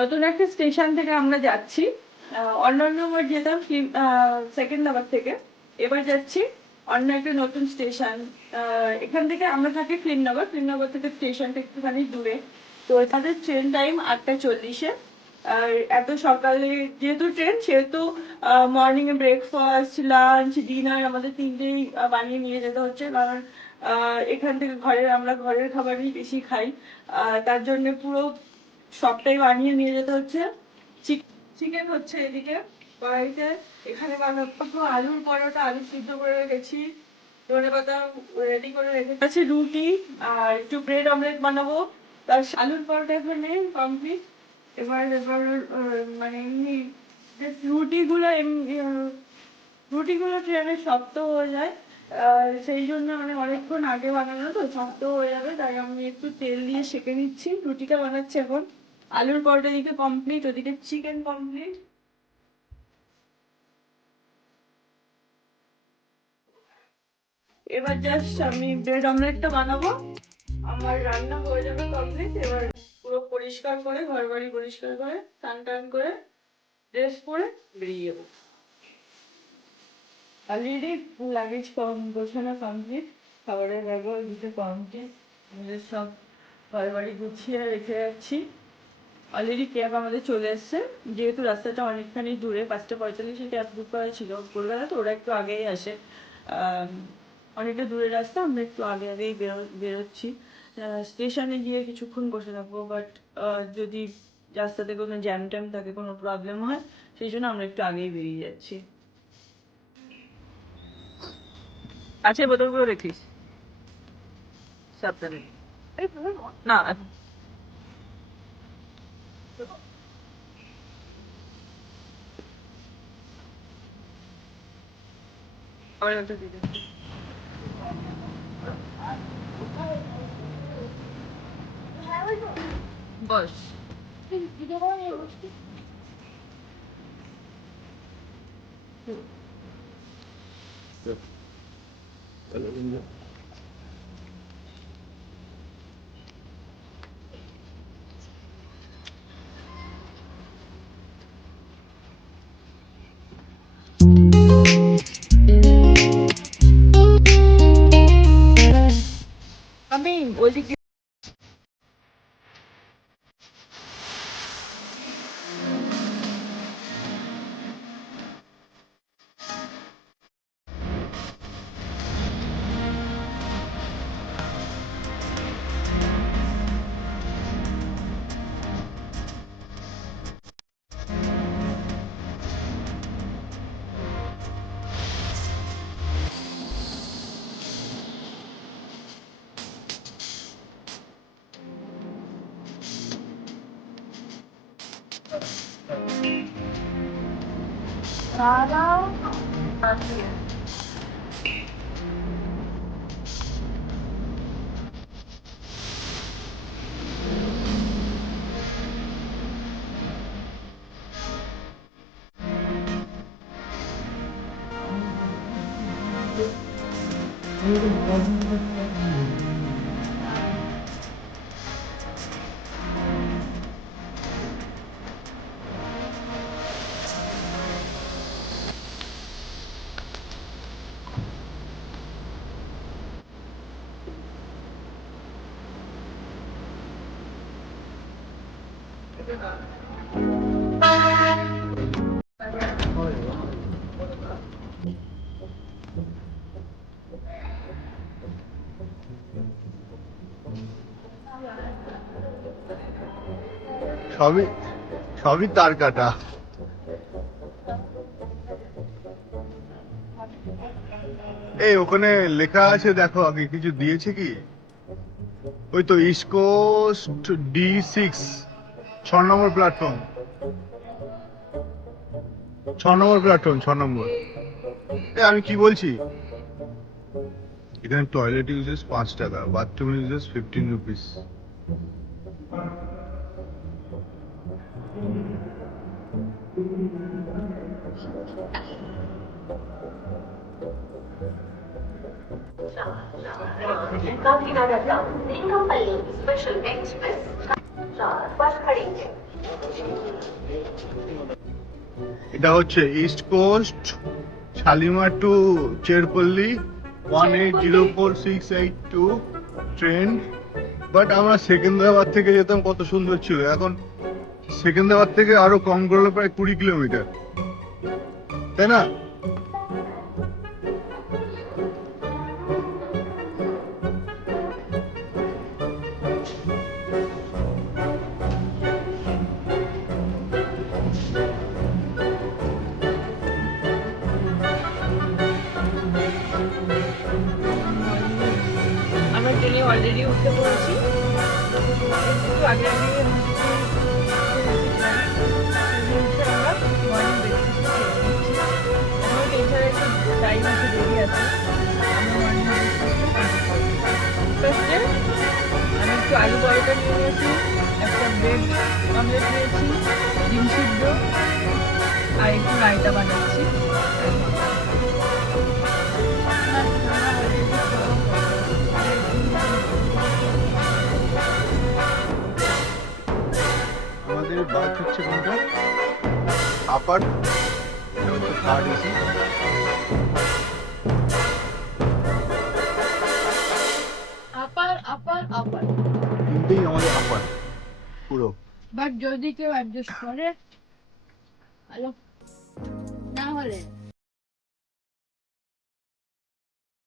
নতুন একটা স্টেশন থেকে আমরা যাচ্ছি। অন্যান্য বার যেতাম সেকেন্ড নাম্বার থেকে, এবার যাচ্ছি অন্য একটা নতুন স্টেশন। এখান থেকে আমরা থাকি ফিল্মনগর থেকে স্টেশনটা একটুখানি দূরে। তো তাদের ট্রেন টাইম 8:40-এ। আর এত সকালে যেহেতু ট্রেন, সেহেতু মর্নিং এ ব্রেকফাস্ট, লাঞ্চ, ডিনার আমাদের তিনটেই বানিয়ে নিয়ে যেতে হচ্ছে, কারণ এখান থেকে আমরা ঘরের খাবারই বেশি খাই। তার জন্য পুরো সবটাই বানিয়ে নিয়ে যেতে হচ্ছে। চিকেন হচ্ছে এদিকে কড়াইতে। এখানে বানাবো আলুর পরোটা, আলু সিদ্ধ করে রেখেছি, ধনেপাতা রেডি করে রেখেছি, রুটি আর একটু ব্রেড অমলেট বানাবো। তার আলুর পরোটা এখানে কমপ্লিট। এবার মানে এমনি রুটিগুলো ট্রেনে শক্ত হয়ে যায়। সেই জন্য মানে অনেকক্ষণ আগে বানানো তো শক্ত হয়ে যাবে, তাই আমি একটু তেল দিয়ে সেঁকে নিচ্ছি। রুটিটা বানাচ্ছি এখন। আলুর পরোটা দিকে কমপ্লিট, ওদিকে চিকেন কমপ্লিট। এবার জাস্ট আমি ব্রেড অমলেটটা বানাবো। আমার রান্না হয়ে যাবে কমপ্লিট। এবার পুরো পরিষ্কার করে, ঘর বাড়ি পরিষ্কার করে, স্নান টান করে, ড্রেস পরে বেরিয়ে যাবো। অলরেডি লাগেজ গোছানো কমপ্লিট, খাবারের ব্যাগও দিতে কমপ্লিট। আমাদের সব ঘর বাড়ি গুছিয়ে রেখে যাচ্ছি। অলরেডি ক্যাব আমাদের চলে এসছে, যেহেতু রাস্তাটা অনেকখানি দূরে। 5:45-এ ক্যাব বুক করা ছিল। কলকাতা তো ওরা একটু আগেই আসে। অনেকটা দূরের রাস্তা, আমরা একটু আগেই বেরোচ্ছি। স্টেশনে গিয়ে কিছুক্ষণ বসে থাকবো, বাট যদি রাস্তাতে কোনো জ্যাম ট্যাম থাকে, কোনো প্রবলেম হয়, সেই জন্য আমরা একটু আগেই বেরিয়ে যাচ্ছি। আছে বোতলগুলো রেখিস সাবধানে। না আবার একটা দিদি বস। আমি ওইদিক দিয়ে দাঁড়াও। আচ্ছা। সবই সবই তার কাটা। এই ওখানে লেখা আছে দেখো, আগে কিছু দিয়েছে কি? ওই তো East Coast D6, 6 number platform, 6 number platform, 6 number. আমি কি বলছি, এখানে টয়লেট ইউজেস 5 টাকা, bathroom uses 15 rupees Special Express এটা হচ্ছে East Coast Shalimar to Cherlapalli 1804682 train. But আমরা সেকেন্দ্রাবাদ থেকে যেতাম, কত সুন্দর ছিল। এখন সেকেন্দ্রাবাদ থেকে আরো কম করলে প্রায় 20 কিলোমিটার, তাই না? আমরা ট্রেনে অলরেডি উঠতে পড়েছি, একটু আগে আগে টাইম আছে, দেরি আছে। ফার্স্টে আমি একটু আলু পরোটা নিয়ে নিয়েছি, একটা ব্রেড অমলেট নিয়েছি, ডিম সিদ্ধ আর একটু রায়তা বানাচ্ছি। আমাদের বাস হচ্ছে কোনটা? আপার, এটা হচ্ছে থার্ড এসি। আপার আপার আপার, তিনটেই আমাদের আপার পুরো। বাট যদি কেউ অ্যাডজাস্ট করে ভালো, না হলে